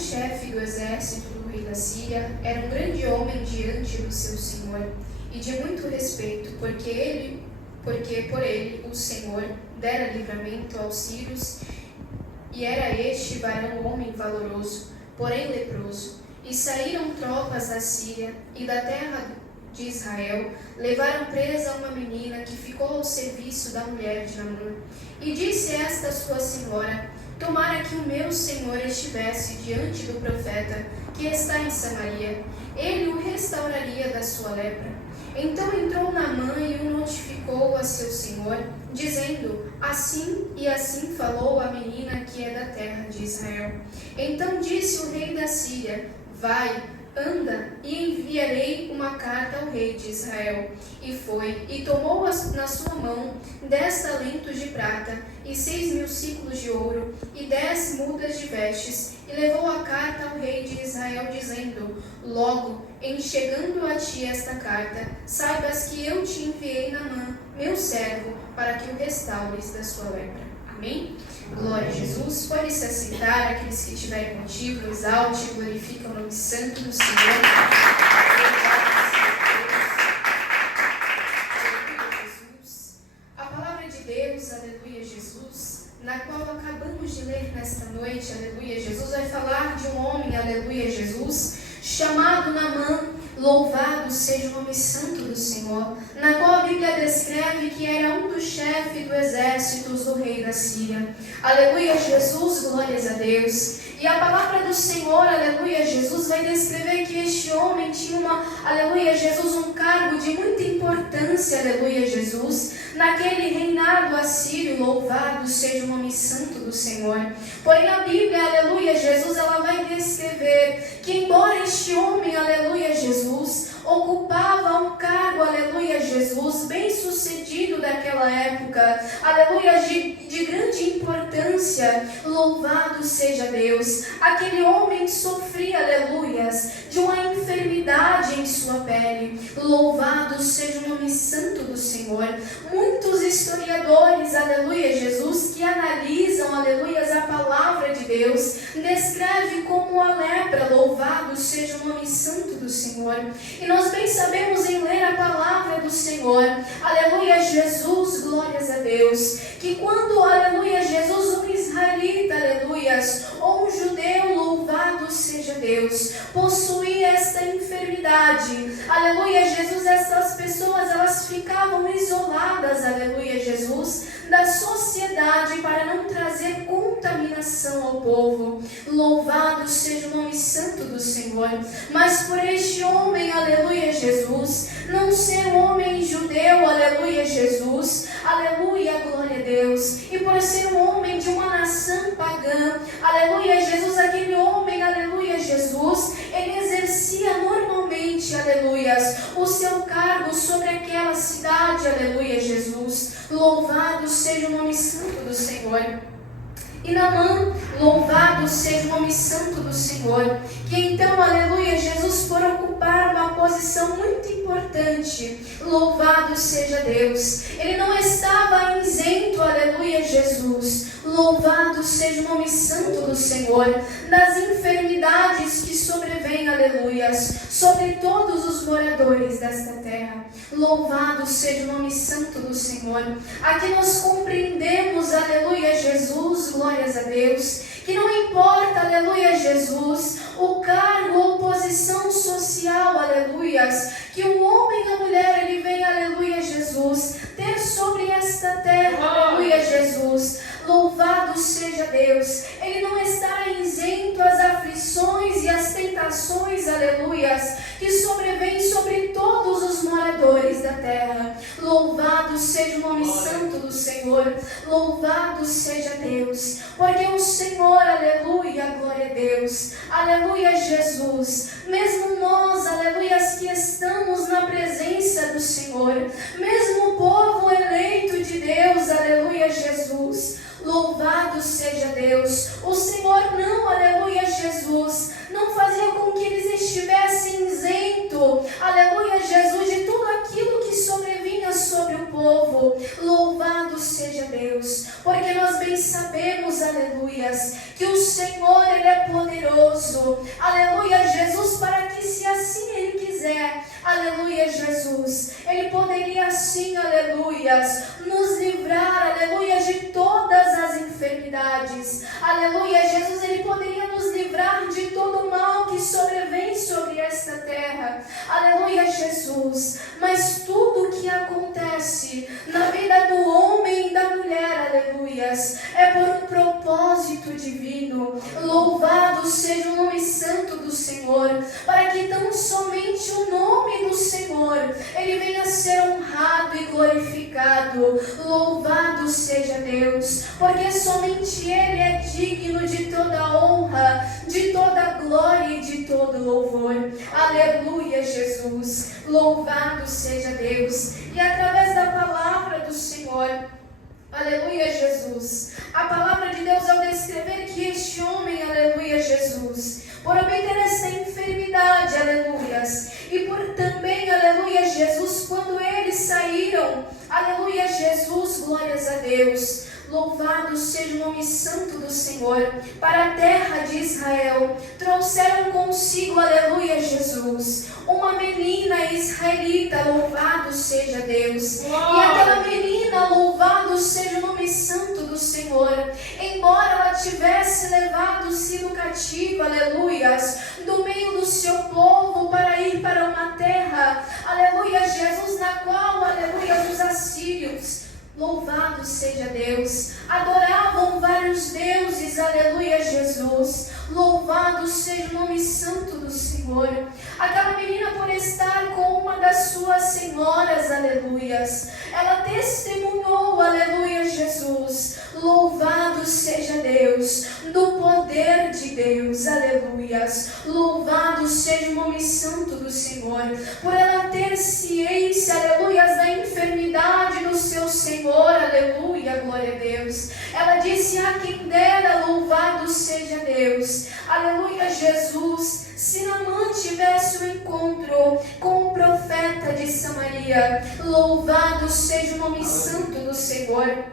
chefe do exército do rei da Síria era um grande homem diante do seu senhor, e de muito respeito, porque por ele o Senhor dera livramento aos sírios, e era este varão homem valoroso, porém leproso. E saíram tropas da Síria e da terra de Israel, levaram presa uma menina que ficou ao serviço da mulher de Naamã. E disse esta a sua senhora: tomara que o meu senhor estivesse diante do profeta que está em Samaria, ele o restauraria da sua lepra. Então entrou Naamã e o notificou a seu senhor, dizendo: assim e assim falou a menina que é da terra de Israel. Então disse o rei da Síria: vai, anda, e enviarei uma carta ao rei de Israel. E foi, e tomou na sua mão 10 talentos de prata, e 6.000 siclos de ouro, e 10 mudas de vestes, e levou a carta ao rei de Israel, dizendo: logo, em chegando a ti esta carta, saibas que eu te enviei Naamã, meu servo, para que o restaures da sua lepra. Amém? Glória a Jesus. Pode se assentar, aqueles que tiverem motivo, exalte e glorifique o nome santo do Senhor. A palavra de Deus, aleluia Jesus, na qual acabamos de ler nesta noite, aleluia Jesus, vai falar de um homem, aleluia Jesus, chamado Naamã. Louvado seja o nome santo do Senhor, na qual a Bíblia descreve que era um dos chefes do exército do rei da Síria. Aleluia Jesus, glórias a Deus. E a palavra do Senhor, aleluia Jesus, vai descrever que este homem tinha aleluia Jesus, um cargo de muita importância, aleluia Jesus, naquele reinado assírio. Louvado seja o nome santo do Senhor. Porém a Bíblia, aleluia Jesus, ela vai descrever que embora este homem, aleluia Jesus, ocupava um cargo, aleluia Jesus, bem sucedido daquela época, aleluia, de grande importância, louvado seja Deus, aquele homem sofria, aleluias, de uma enfermidade em sua pele. Louvado seja o nome santo do Senhor. Muitos historiadores, aleluia Jesus, que analisam, aleluias, a palavra de Deus, descreve como a lepra. Louvado seja o nome santo do Senhor. E nós bem sabemos em ler a palavra do Senhor, aleluia Jesus, glórias a Deus, que quando, aleluia Jesus, um israelita, aleluias, ou um judeu, louvado seja Deus, possuía esta enfermidade, aleluia Jesus, essas pessoas, elas ficavam isoladas, aleluia Jesus, da sociedade para não trazer contaminação ao povo. Louvado seja o nome santo do Senhor. Mas por este homem, aleluia Jesus, não ser um homem judeu, aleluia Jesus, aleluia, glória a Deus, e por ser um homem de uma nação pagã, aleluia Jesus, aquele homem, aleluia Jesus, ele exercia normalmente, aleluias, o seu cargo sobre aquela cidade, aleluia Jesus. Louvado seja o nome santo do Senhor. E Naamã, louvado seja o nome santo do Senhor, que então, aleluia, Jesus, por ocupar uma posição muito importante, louvado seja Deus, ele não estava isento, aleluia, Jesus, louvado seja o nome santo do Senhor, das enfermidades que sobrevêm, aleluias, sobre todos os moradores desta terra. Louvado seja o nome santo do Senhor. Aqui nós compreendemos, aleluia, Jesus, glórias a Deus, que não importa, aleluia, Jesus, o cargo ou posição social, aleluias, que o homem e a mulher, ele vem, aleluia, Jesus, ter sobre esta terra, aleluia, Jesus. Louvado seja Deus, ele não está isento às aflições e às tentações, aleluias, que sobrevêm sobre todos os moradores da terra. Louvado seja o nome santo do Senhor, louvado seja Deus, porque o Senhor, aleluia, glória a Deus, aleluia Jesus, mesmo nós, aleluias, que estamos na presença do Senhor, mesmo o povo eleito de Deus, aleluia Jesus, louvado seja Deus, o Senhor não, aleluia Jesus, não fazia com que eles estivessem isentos, aleluia Jesus, de tudo aquilo que sobrevinha sobre o povo. Louvado seja Deus, porque nós bem sabemos, aleluias, que o Senhor, ele é poderoso poderoso, aleluia, Jesus, para que se assim Ele quiser, aleluia, Jesus, Ele poderia assim, aleluias, nos livrar, aleluia, de todas as enfermidades, aleluia, Jesus, Ele poderia nos livrar de todo o mal que sobrevém sobre esta terra, aleluia, Jesus, mas tudo o que acontece na vida do homem e da mulher, aleluias, é por um propósito divino. Louvado seja o nome santo do Senhor, para que tão somente o nome do Senhor, Ele venha a ser honrado e glorificado. Louvado seja Deus, porque somente Ele é digno de toda honra, de toda glória e de todo louvor. Aleluia, Jesus. Louvado seja Deus. E através da palavra do Senhor, aleluia, Jesus, a palavra de Deus, ao descrever que este homem, aleluia, Jesus, por obter essa enfermidade, aleluias, e por também, aleluia, Jesus, quando eles saíram, aleluia, Jesus, glórias a Deus, louvado seja o nome santo do Senhor, para a terra de Israel, trouxeram consigo, aleluia, Jesus, uma menina israelita, louvado seja Deus. Uau. E aquela menina, louvado seja o nome santo do Senhor, embora ela tivesse sido cativa, aleluias, do meio do seu povo para ir para uma terra, aleluia, Jesus, na qual, aleluia, os assírios, louvado seja Deus, adoravam vários deuses, aleluia, Jesus, louvado seja o nome santo do Senhor. Aquela menina, por estar com uma das suas senhoras, aleluias, ela testemunhou, aleluia, Jesus, louvado seja Deus, do poder de Deus, aleluias, louvado seja o nome santo do Senhor, por ela ter ciência, aleluias, da enfermidade do seu Senhor, aleluia, glória a Deus. Ela disse: a quem dera, louvado seja Deus, aleluia, Jesus, se Naamã tivesse um encontro com o profeta de Samaria, louvado seja o nome santo do Senhor,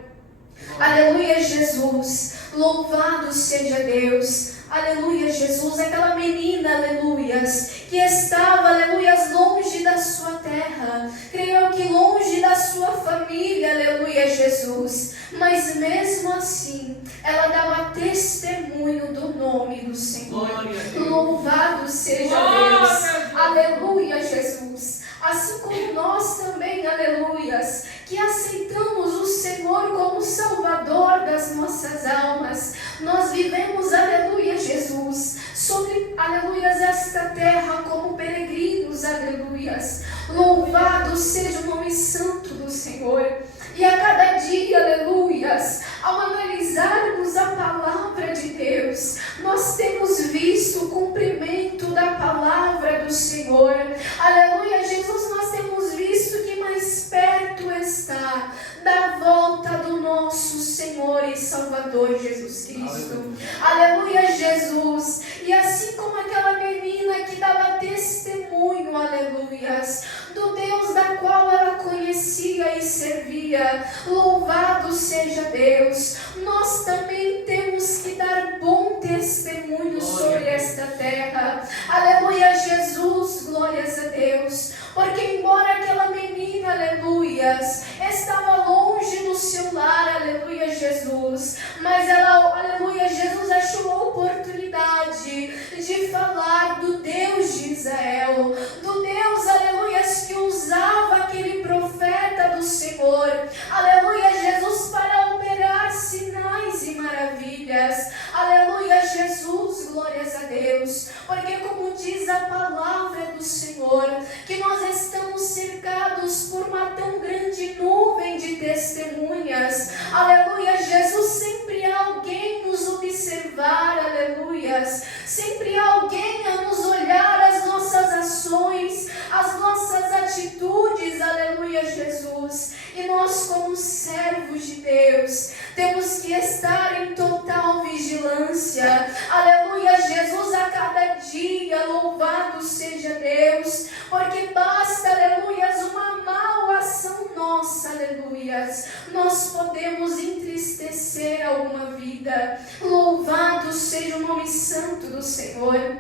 aleluia, Jesus, louvado seja Deus, aleluia, Jesus, aquela menina, aleluias, que estava, aleluias, longe da sua terra, creio que longe da sua família, aleluia, Jesus, mas mesmo assim, ela dava testemunho do nome do Senhor, louvado seja Deus, aleluia, Jesus, assim como nós também, aleluias, que aceitamos o Senhor como Salvador das nossas almas, nós vivemos, aleluia, Jesus, sobre, aleluias, esta terra como peregrinos, aleluias, louvado seja o nome santo do Senhor. E a cada dia, aleluias, ao analisarmos a palavra de Deus, nós temos visto o cumprimento da palavra do Senhor, aleluia, Jesus, nós temos visto que mais perto está da volta do nosso Senhor e Salvador Jesus Cristo, aleluia, Jesus, e assim como aquela menina que dava testemunho, aleluias, do Deus da qual ela conhecia e servia, louvado seja Deus, nós também temos que dar bom testemunho sobre esta terra, aleluia, Jesus, glórias a Deus, porque embora aquela menina, aleluias, estava longe do seu lar, aleluia, Jesus, mas ela, aleluia, Jesus, achou a oportunidade de falar do Deus de Israel, do Deus, aleluia, que usava aquele profeta do Senhor, aleluia, Jesus, para operar sinais e maravilhas, aleluia, Jesus, glórias a Deus, porque como diz a palavra do Senhor, que nós estamos cercados por uma tão grande nuvem de testemunhas, aleluia, Jesus, sempre há alguém nos observar, aleluias, sempre há alguém a nos olhar as nossas ações, as nossas atitudes, aleluia, Jesus, e nós como servos de Deus, temos que estar em total vigilância, aleluia, Jesus, a cada dia, louvado seja Deus, porque basta, aleluias, uma má ação nossa, aleluias, nós podemos entristecer alguma vida, louvado seja o nome santo do Senhor. Senhor.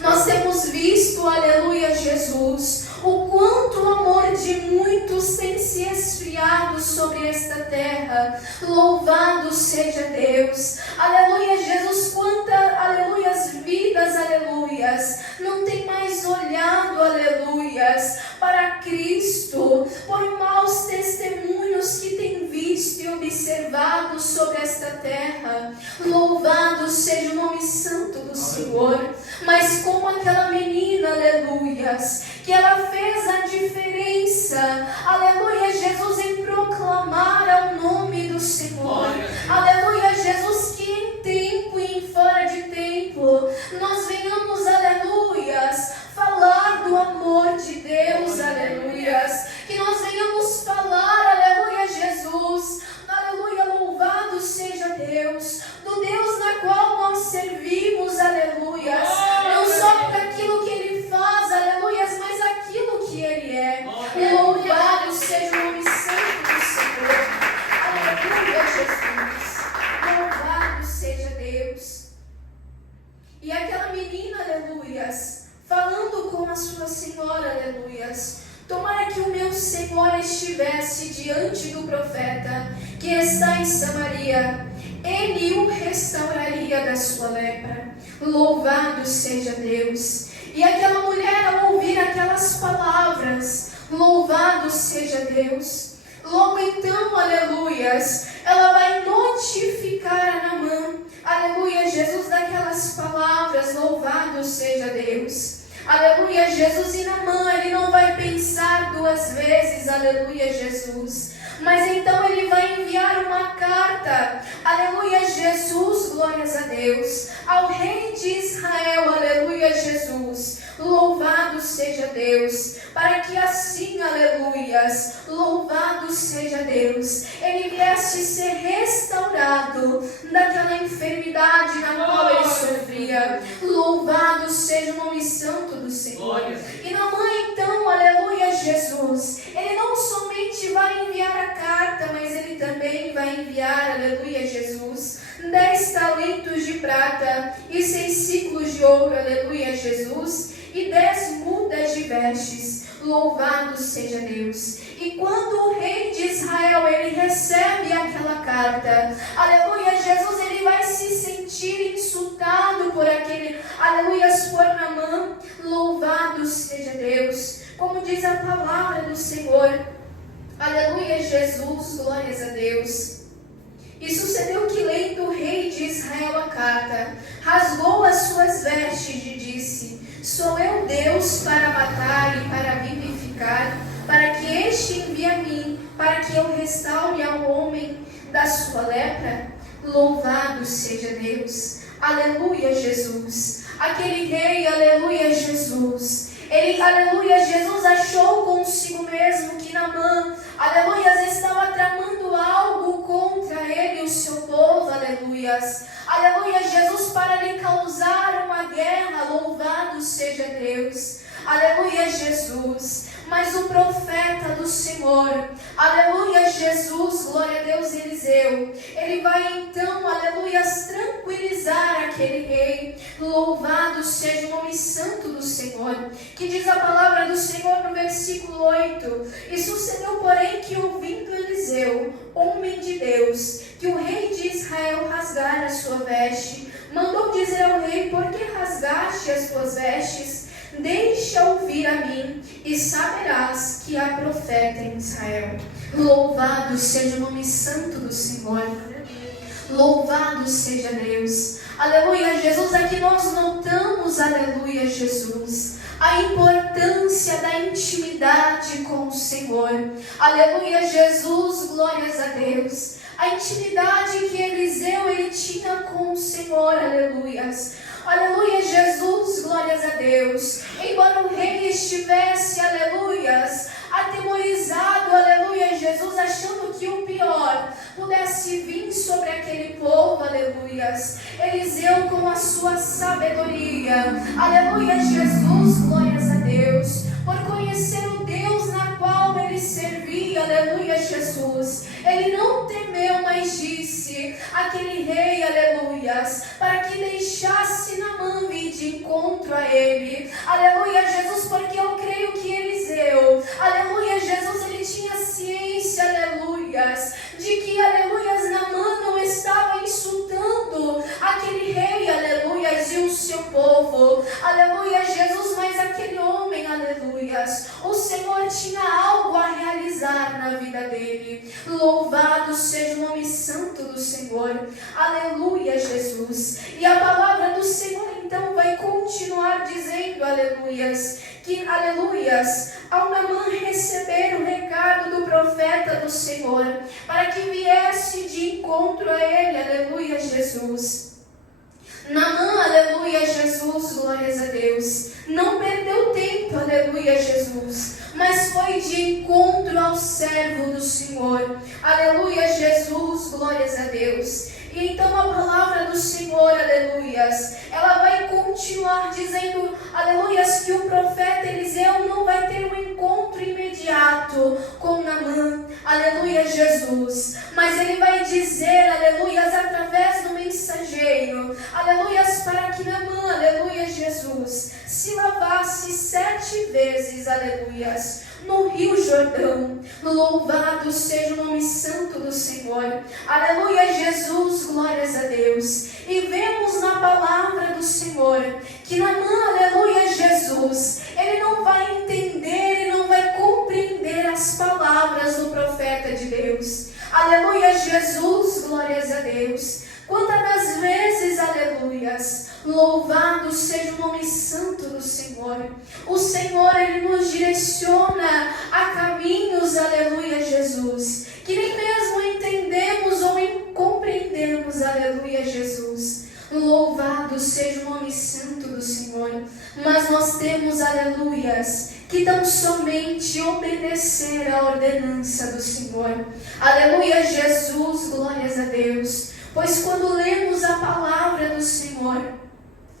Nós temos visto, aleluia, Jesus, o quanto o amor de muitos tem se esfriado sobre esta terra. Louvado seja Deus. Aleluia, Jesus, aleluias, vidas, aleluias, não tem mais olhado, aleluias, para Cristo, por maus testemunhos que tem visto e observado sobre esta terra. Louvado seja o nome santo do Senhor. Mas como aquela menina, aleluias, que ela fez a diferença, aleluia, Jesus, em proclamar o nome do Senhor, aleluia, Jesus, que em tempo e em fora de tempo, nós venhamos, aleluias, falar do amor de Deus, aleluias, que nós venhamos falar, aleluia, Jesus, aleluia, louvado seja Deus, do Deus na qual nós servimos, aleluias, não só por aquilo que Ele faz, aleluias, mas aquilo que Ele é. Louvado seja o nome santo do Senhor. Aleluia, Jesus. Louvado seja Deus. E aquela menina, aleluias, falando com a sua senhora, aleluias, tomara que o meu Senhor estivesse diante do profeta que está em Samaria, ele o restauraria da sua lepra. Louvado seja Deus. E aquela mulher, ao ouvir aquelas palavras, louvado seja Deus, logo então, aleluias, ela vai notificar a Naamã, aleluia, Jesus, daquelas palavras, louvado seja Deus. Aleluia, Jesus, e Naamã, ele não vai pensar duas vezes, aleluia, Jesus, mas então ele vai enviar uma carta, aleluia, Jesus, glórias a Deus, ao rei de Israel, aleluia, Jesus, louvado seja Deus, para que assim, aleluias, louvado seja Deus, ele viesse ser restaurado daquela enfermidade na qual ele sofria. Louvado seja o nome santo do Senhor. E Naamã então, aleluia, Jesus, ele não somente vai enviar a carta, mas ele também vai enviar, aleluia, Jesus, 10 talentos de prata e 6 ciclos de ouro, aleluia, Jesus, e 10 mudas de vestes. Louvado seja Deus. E quando o rei de Israel, ele recebe aquela carta, aleluia, Jesus, ele vai se sentir insultado por aquele, aleluia, por Naamã. Louvado seja Deus. Como diz a palavra do Senhor, aleluia, Jesus, glórias a Deus. E sucedeu que, lendo o rei de Israel a carta, rasgou as suas vestes e disse: sou eu Deus para matar e para vivificar, para que este envie a mim, para que eu restaure ao homem da sua lepra? Louvado seja Deus. Aleluia, Jesus. Aquele rei, aleluia, Jesus, ele, aleluia, Jesus, achou consigo mesmo que Naamã, aleluia, estava tramando algo contra ele e o seu povo, aleluias. Aleluia, Jesus, para lhe causar uma guerra. Louvado seja Deus. Aleluia, Jesus. Mas o profeta do Senhor, aleluia, Jesus, glória a Deus, Eliseu, ele vai então, aleluia, tranquilizar aquele rei. Louvado seja o nome santo do Senhor, que diz a palavra do Senhor no versículo 8: e sucedeu, porém, que ouvindo Eliseu, homem de Deus, que o rei de Israel rasgara a sua veste, mandou dizer ao rei: por que rasgaste as tuas vestes? Deixa ouvir a mim, e saberás que há profeta em Israel. Louvado seja o nome santo do Senhor. Louvado seja Deus. Aleluia, Jesus, aqui nós notamos, aleluia, Jesus, a importância da intimidade com o Senhor. Aleluia, Jesus, glórias a Deus. A intimidade que Eliseu, ele tinha com o Senhor, aleluias. Aleluia, Jesus, glórias a Deus. Embora o rei estivesse, aleluias, atemorizado, aleluia, Jesus, achando que o pior pudesse vir sobre aquele povo, aleluias, Eliseu, com a sua sabedoria, aleluia, Jesus, glórias a Deus, por conhecer o Deus na qual ele servia, aleluia, Jesus, ele não temeu, mas disse aquele rei, aleluias, para que deixasse Naamã vir encontro a Ele. Aleluia, Jesus, porque eu creio que Eliseu, aleluia, Jesus, ele tinha ciência, aleluias, de que, aleluias, Naamã não estava insultando aquele rei, aleluias, e o seu povo, aleluia, Jesus, mas aquele homem, aleluias, o Senhor tinha algo a realizar na vida dele. Louvado seja o nome santo do Senhor, aleluia, Jesus. E a palavra do Senhor então vai continuar dizendo, aleluias, que, aleluias, ao Naamã receber o recado do profeta do Senhor, para que viesse de encontro a ele, aleluia, Jesus. Naamã, aleluia, Jesus, glórias a Deus, não perdeu tempo, aleluia, Jesus, mas foi de encontro ao servo do Senhor, aleluia, Jesus, glórias a Deus. E então a palavra do Senhor, aleluias, ela vai continuar dizendo, aleluias, que o profeta Eliseu não vai ter um encontro imediato com Naamã, aleluia, Jesus, mas ele vai dizer, aleluias, através do mensageiro, aleluias, para que Naamã, aleluia, Jesus, se lavasse 7 vezes, aleluias, no Rio Jordão. Louvado seja o nome santo do Senhor, aleluia, Jesus, glórias a Deus. E vemos na palavra do Senhor que Naamã, aleluia, Jesus, ele não vai entender, ele não vai compreender as palavras do profeta de Deus, aleluia, Jesus, glórias a Deus. Quantas das vezes, aleluias, louvado seja o nome santo do Senhor. O Senhor, ele nos direciona a caminhos, aleluia, Jesus, que nem mesmo entendemos ou compreendemos, aleluia, Jesus. Louvado seja o nome santo do Senhor. Mas nós temos, aleluias, que tão somente obedecer à ordenança do Senhor. Aleluia, Jesus, glórias a Deus. Pois quando lemos a palavra do Senhor,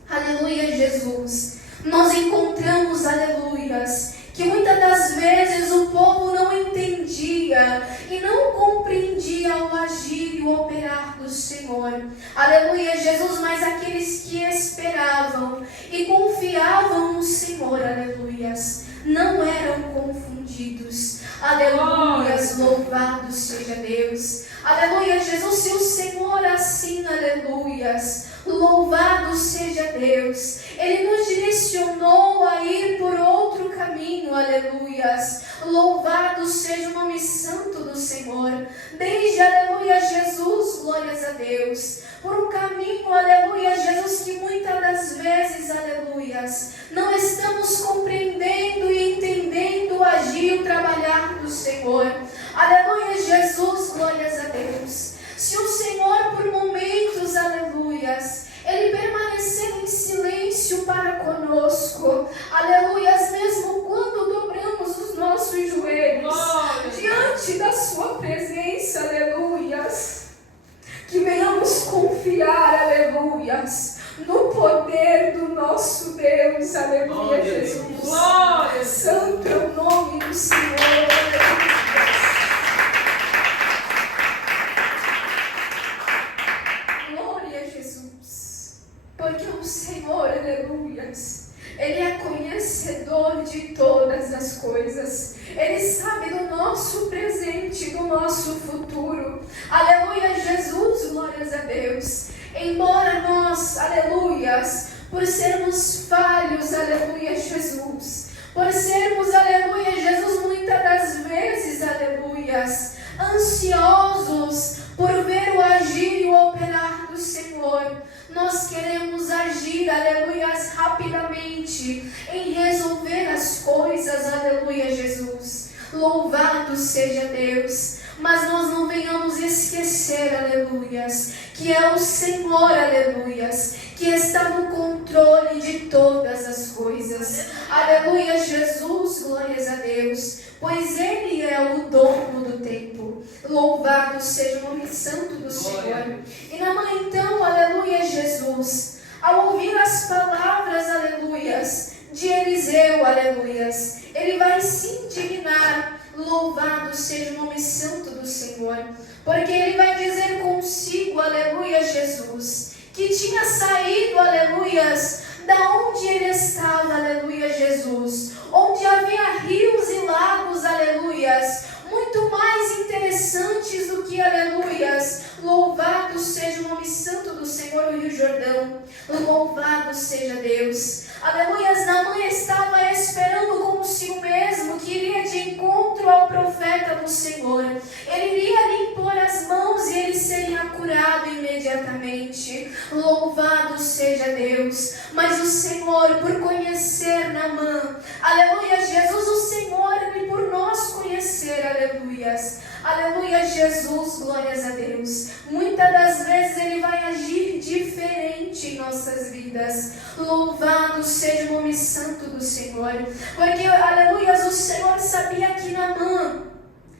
aleluia, Jesus, nós encontramos, aleluias, que muitas das vezes o povo não entendia e não compreendia o agir e o operar do Senhor. Aleluia, Jesus, mas aqueles que esperavam e confiavam no Senhor, aleluias, não eram confundidos. Aleluias, louvado seja Deus. Aleluia, Jesus, se o Senhor assim, aleluias, louvado seja Deus, Ele nos direcionou a ir por outro caminho, aleluias, louvado seja o nome santo do Senhor, desde, aleluia, Jesus, glórias a Deus, por um caminho, aleluia, Jesus, que muitas das vezes, aleluias, não estamos compreendendo e entendendo o agir e o trabalhar do Senhor. Aleluia, Jesus, glórias a Deus. Se o Senhor, por momentos, aleluias, Ele permaneceu em silêncio para conosco, aleluias, mesmo quando dobramos os nossos joelhos diante da Sua presença, aleluias, que venhamos confiar, aleluias, no poder do nosso Deus, aleluia, Jesus. Glória. Santo é o nome do Senhor, aleluia. Porque o Senhor, aleluias, Ele é conhecedor de todas as coisas. Ele sabe do nosso presente, do nosso futuro. Aleluia, Jesus, glórias a Deus. Embora nós, aleluias, por sermos falhos, aleluia, Jesus, por sermos, aleluia, Jesus, muitas das vezes, aleluias, ansiosos por ver o agir e o operar do Senhor, nós queremos agir, aleluias, rapidamente, em resolver as coisas, aleluia, Jesus. Louvado seja Deus. Mas nós não venhamos esquecer, aleluias, que é o Senhor, aleluias, que está no controle de todas as coisas. Aleluia, Jesus, glórias a Deus, pois Ele é o dono do tempo. Louvado seja o nome santo do Senhor. E na manhã então, aleluia, Jesus, ao ouvir as palavras, aleluias, de Eliseu, aleluias, ele vai se indignar. Louvado seja o nome santo do Senhor, porque ele vai dizer consigo, aleluia, Jesus, que tinha saído, aleluias, da onde ele estava, aleluia, Jesus, onde havia rios e lagos, aleluias, muito mais interessantes do que, aleluias, louvado seja o nome santo do Senhor, o Rio Jordão, louvado seja Deus, aleluias. Naamã estava esperando consigo mesmo que iria de encontro ao profeta do Senhor, ele iria lhe impor as mãos e ele seria curado imediatamente, louvado seja Deus. Mas o Senhor, por conhecer Naamã, aleluia, Jesus, o Senhor, e por nós conhecer, aleluias, aleluia, Jesus, glórias a Deus, muitas das vezes ele vai agir diferente em nossas vidas, louvado seja o nome santo do Senhor, porque, aleluias, o Senhor sabia que Naamã,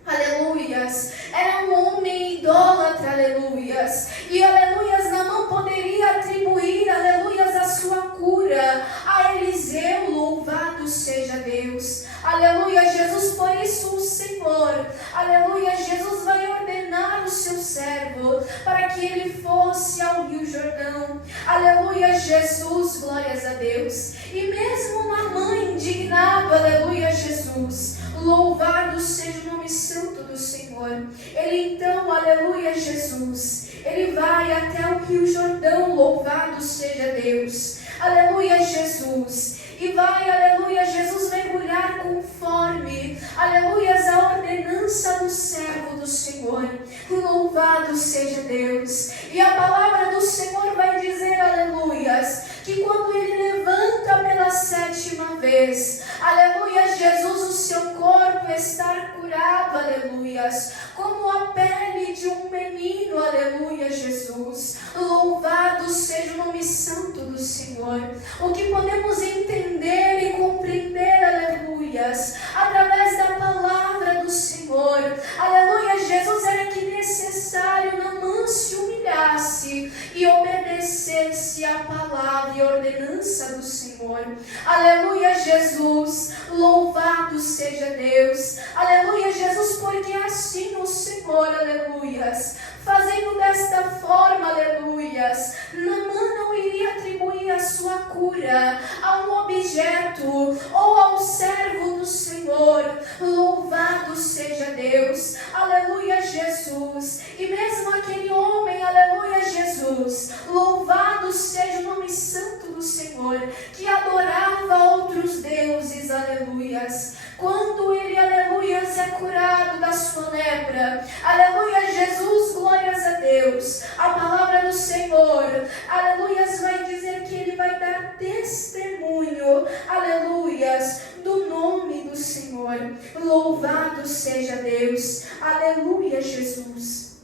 aleluias, era um homem idólatra, aleluias, e aleluias, Naamã poderia atribuir, aleluias, a sua cura a Eliseu, louvado seja Deus, aleluia, Jesus. Por isso o Senhor, aleluia, Jesus vai ordenar o seu servo para que ele fosse ao Rio Jordão, aleluia, Jesus, glórias a Deus, e mesmo Naamã indignado, aleluia, Jesus, louvado seja o nome santo do Senhor, ele então, aleluia, Jesus, ele vai até o Rio Jordão, louvado seja Deus, aleluia, Jesus, e vai, aleluia, Jesus, mergulhar conforme, aleluia, a ordenança do servo do Senhor, louvado seja Deus. E a palavra do Senhor vai dizer, aleluias, que quando ele levanta pela 7ª vez, aleluia, Jesus, o seu corpo está curado, aleluias, como a pele de um menino, aleluia, Jesus, louvado seja o nome santo do Senhor. O que podemos entender e compreender, aleluias, através da palavra do Senhor, aleluia, Jesus, era que necessário Naamã se humilhasse e obedecesse a palavra e a ordenança do Senhor, aleluia, Jesus, louvado seja Deus, aleluia, Jesus, porque assim o Senhor, aleluias, fazendo desta forma, aleluias, Naamã não iria atribuir a sua cura a um objeto ou ao servo do Senhor, louvado seja Deus, aleluia, Jesus, e mesmo aquele homem, aleluia, Jesus, louvado seja o nome santo do Senhor, que adorava outros deuses, aleluias, quando ele, aleluias, é curado da sua lepra, aleluia, Jesus, glórias a Deus, a palavra do Senhor, aleluias, vai dizer que ele vai dar testemunho, aleluias, do nome do Senhor, louvado seja Deus, aleluia, Jesus.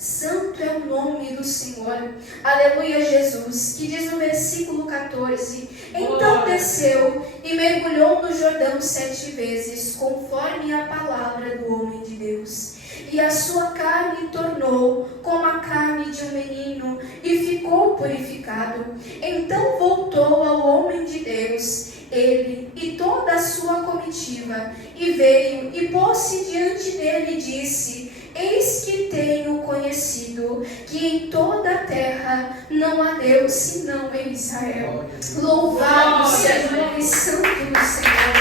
Santo é o nome do Senhor, aleluia, Jesus, que diz no versículo 14, então desceu e mergulhou no Jordão 7 vezes, conforme a palavra do homem de Deus, e a sua carne tornou como a carne de um menino, e ficou purificado. Então voltou ao homem de Deus, ele e toda a sua comitiva, e veio e pôs-se diante dele e disse, eis que tenho conhecido que em toda a terra não há Deus senão em Israel. Louvado seja o nome santo do Senhor.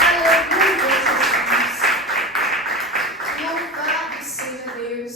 Aleluia, Jesus. Louvado seja Deus.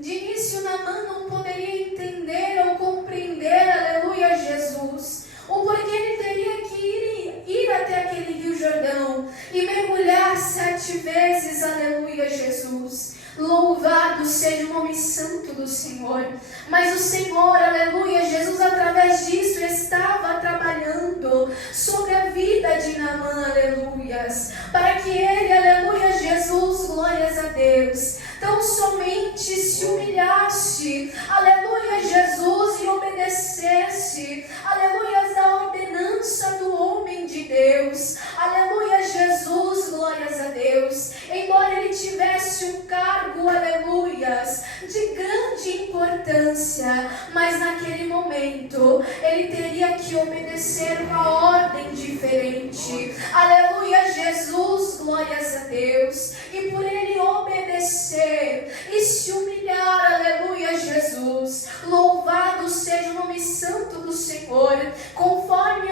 De início, Naamã não poderia entender ou compreender, aleluia, Jesus, o porquê ele teria que ir até aquele Rio Jordão e mergulhar 7 vezes, aleluia, Jesus. Louvado seja o nome santo do Senhor. Mas o Senhor, aleluia, Jesus, através disso estava trabalhando sobre a vida de Naamã, aleluias, para que ele, aleluia, Jesus, glórias a Deus, tão somente se humilhasse, aleluia, Jesus, e obedecesse, aleluia, a ordenança do homem de Deus, aleluia, Jesus, glórias a Deus. Embora ele tivesse um cargo, aleluias, de grande importância, mas naquele momento ele teria que obedecer uma ordem diferente, aleluia, Jesus, glórias a Deus. E por ele obedecer e se humilhar, aleluia, Jesus, louvado seja o nome santo do Senhor, conforme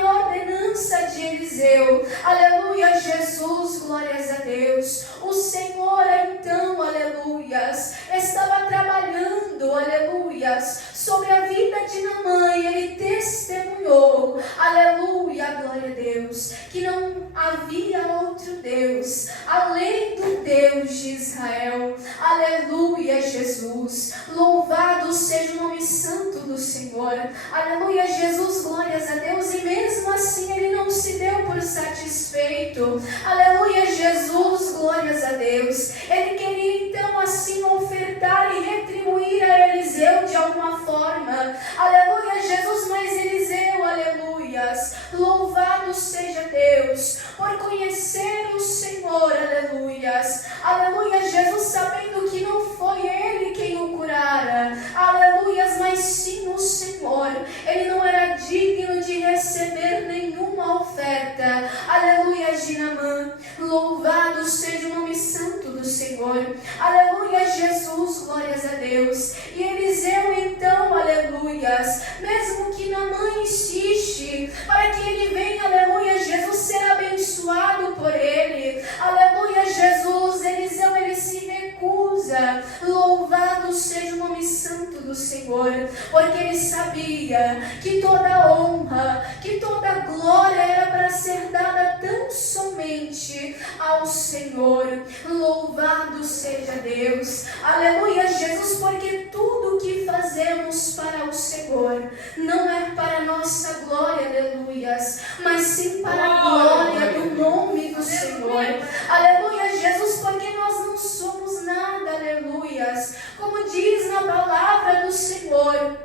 glórias a Deus. O Senhor então, aleluias, estava trabalhando, aleluias, sobre a vida de Naamã, e ele testemunhou, aleluia, glória a Deus, que não havia outro Deus, além do Deus de Israel. Aleluia, Jesus, louvado seja o nome santo do Senhor. Aleluia, Jesus, glórias a Deus. E mesmo assim ele não se deu por satisfeito. Aleluia, Jesus, glórias a Deus. Ele queria então assim ofertar e retribuir a Eliseu de alguma forma. Aleluia, Jesus, mas Eliseu, aleluias, louvado seja Deus, por conhecer o Senhor, aleluias. Aleluia, Jesus, sabendo que não foi ele quem o curara, aleluias, mas sim o Senhor. Ele não era digno de receber nenhuma oferta, aleluia, de Naamã. Louvado seja o nome santo do Senhor. Aleluia, Jesus, glórias a Deus. E Eliseu então, aleluias, mesmo que Naamã insiste para que ele venha, aleluia, Jesus, ser abençoado por ele, aleluia, Jesus, Eliseu, ele se recusa. Louvado seja o nome santo do Senhor, porque ele sabia que toda honra, que toda glória era para ser dada tão somente ao Senhor. Louvado seja Deus, aleluia, Jesus, porque tudo que fazemos para o Senhor não é para nossa glória, aleluias, mas sim para a glória do nome do Senhor. Aleluia, Jesus, porque nós não somos nada, aleluias, como diz na palavra do Senhor,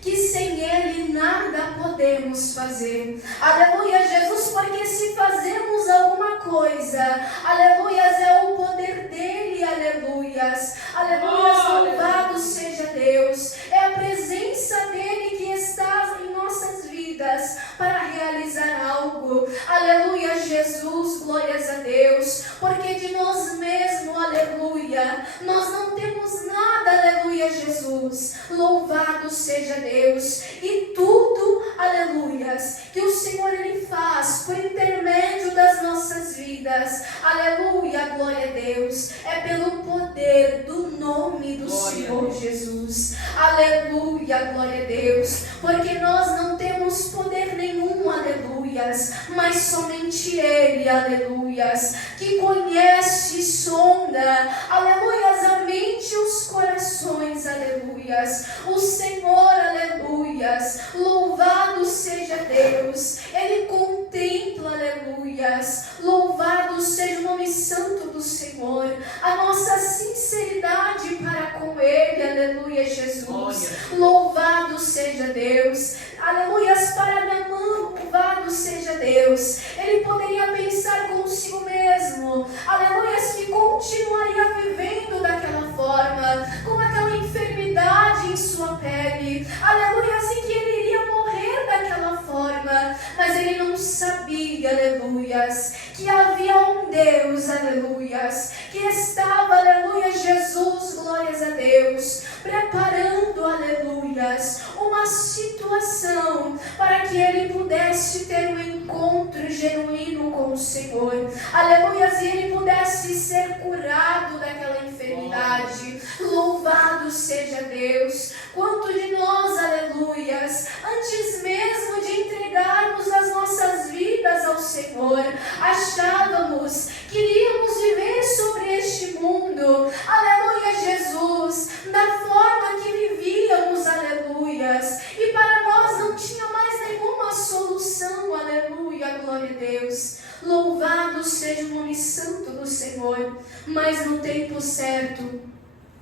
que sem Ele nada podemos fazer. Aleluia, Jesus, porque se fazemos alguma coisa, aleluias, é o poder dEle, aleluias, aleluias, louvado seja Deus, é a presença dEle que está em nossas vidas para realizar algo. Aleluia, Jesus, glórias a Deus, porque de nós mesmos, aleluia, nós não temos nada, aleluia, Jesus, louvado seja Deus. E tudo, aleluias, que o Senhor Ele faz por intermédio das nossas vidas, aleluia, glória a Deus, é pelo poder do nome do Senhor Jesus. Aleluia, glória a Deus, porque nós não temos poder nenhum, aleluias, mas somente Ele, aleluias, que conhece e sonda, aleluias, a mente e os corações, aleluias. O Senhor, aleluias, louvado seja Deus, Ele contempla, aleluias, louvado seja o nome santo do Senhor, a nossa sinceridade para com Ele, aleluia, Jesus, louvado seja Deus, aleluias, para Naamã, louvado seja Deus. Ele poderia pensar consigo mesmo, aleluias, que continuaria vivendo daquela forma, com aquela enfermidade em sua pele, aleluia, assim que ele iria morrer daquela forma, mas ele não sabia, aleluias, que havia um Deus, aleluias, que estava, aleluia, Jesus, glórias a Deus, preparando, aleluias, uma situação para que ele pudesse ter um encontro genuíno com o Senhor, aleluias, e ele pudesse ser curado daquela enfermidade. Louvado seja Deus. Quanto de nós, aleluias, antes mesmo de entregarmos as nossas vidas ao Senhor, achávamos que iríamos viver sobre este mundo, aleluia, Jesus, da forma que vivíamos, aleluias, e para nós não tinha mais nenhuma solução, aleluia, glória a Deus. Louvado seja o nome santo do Senhor, mas no tempo certo,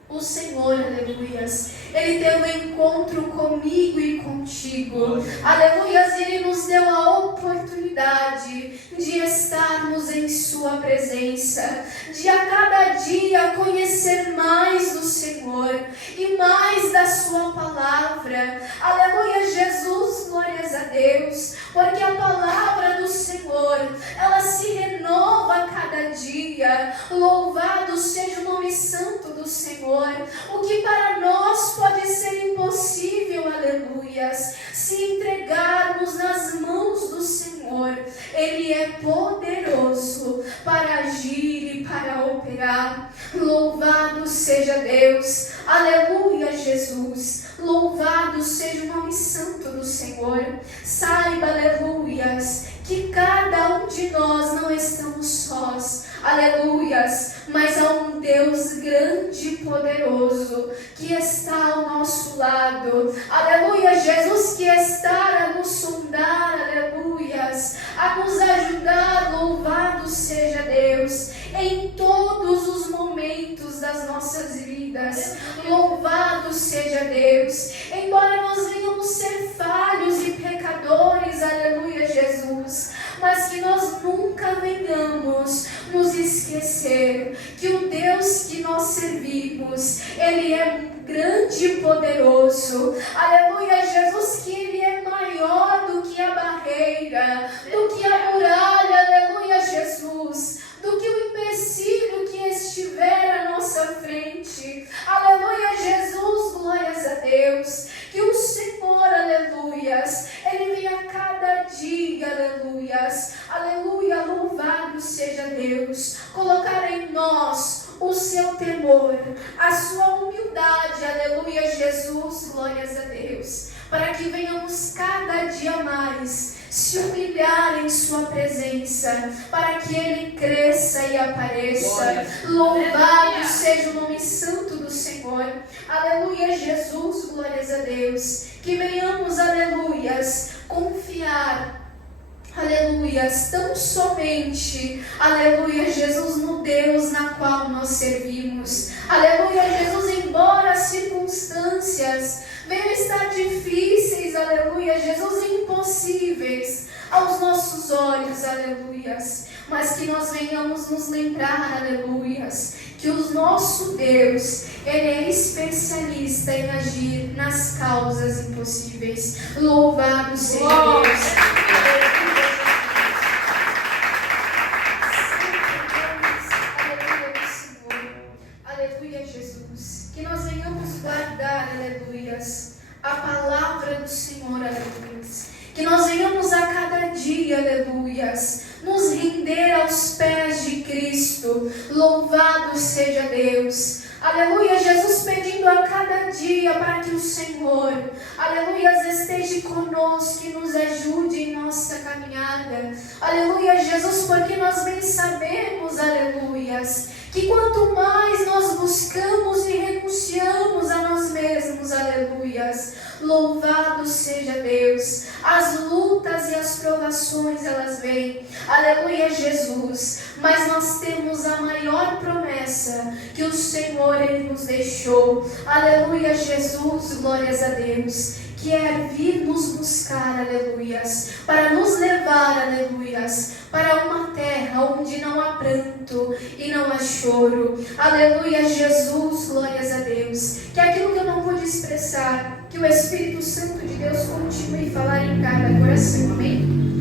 o Senhor, aleluias, Ele teve um encontro comigo e contigo, aleluias, e Ele nos deu a oportunidade de estarmos em Sua presença, de a cada dia conhecer mais do Senhor e mais da Sua palavra, aleluia, Jesus, glórias a Deus, porque a palavra do Senhor, ela se renova a cada dia. Louvado seja o nome santo do Senhor. O que para nós pode ser impossível, aleluias, se entregarmos nas mãos do Senhor, Ele é poderoso para lugar. Louvado seja Deus, aleluia, Jesus. Louvado seja o nome santo do Senhor. Saiba, aleluias, que cada um de nós não estamos sós, aleluias, mas há um Deus grande e poderoso que está ao nosso lado, aleluia, Jesus, que está a nos sondar, aleluias, a nos ajudar. Louvado seja Deus em todos os momentos das nossas vidas. Louvado seja Deus, embora nós venhamos ser falhos e pecadores, aleluia, Jesus, mas que nós nunca venhamos nos esquecer que o Deus que nós servimos, Ele é grande e poderoso, aleluia, Jesus, que Ele é maior do que a barreira, do que a muralha, aleluia, Jesus, do que o empecilho que estiver à nossa frente, aleluia, Jesus, glórias a Deus, que o Senhor, aleluias, Ele vem a cada dia, aleluias, aleluia, louvado seja Deus, colocar em nós o seu temor, a sua humildade, aleluia, Jesus, glórias a Deus, para que venhamos cada dia mais se humilhar em sua presença, para que Ele cresça e apareça. Louvado seja o nome santo do Senhor, aleluia, Jesus, glórias a Deus, que venhamos, aleluias, confiar, aleluias, tão somente, aleluia, Jesus, no Deus na qual nós servimos, aleluia, Jesus, embora as circunstâncias venham estar difíceis, aleluia, Jesus, impossíveis aos nossos olhos, aleluias, mas que nós venhamos nos lembrar, aleluias, que o nosso Deus, Ele é especialista em agir nas causas impossíveis. Louvado seja Deus. Aleluia, Jesus. Que nós venhamos guardar, aleluias, a palavra do Senhor, aleluias. Que nós venhamos a cada dia, aleluias, nos render aos pés de Cristo. Louvado seja Deus. Aleluia, Jesus, pedindo a cada dia para que o Senhor, aleluia, esteja conosco e nos ajude em nossa caminhada. Aleluia, Jesus, porque nós bem sabemos, aleluias, que quanto mais nós buscamos e renunciamos a nós mesmos, aleluias, louvado seja Deus, as lutas e as provações elas vêm, aleluia, Jesus, mas nós temos a maior promessa que o Senhor Ele nos deixou, aleluia, Jesus, glórias a Deus, que é vir nos buscar, aleluias, para nos levar, aleluias, para uma terra onde não há pranto e não há choro, aleluia, Jesus, glórias a Deus, que aquilo que eu não pude expressar, que o Espírito Santo de Deus continue a falar em cada coração, amém?